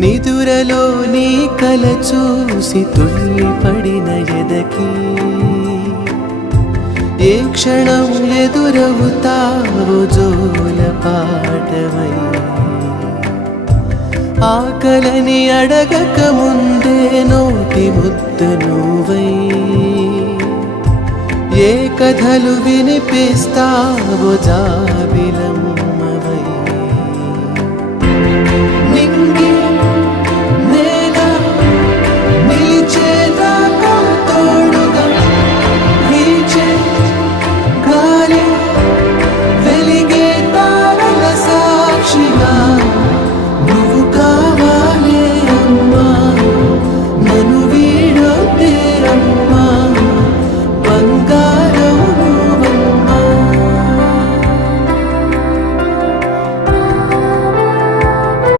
నిదురలో నీ కల చూసి తుళ్ళిపడిన ఎదకి ఏ క్షణం ఎదురవుతావో జోల పాటవై ఆకలని అడగక ముందే నోటి ముద్ద నువ్వై ఏ కథలు వినిపిస్తావో జాబిలమ్మ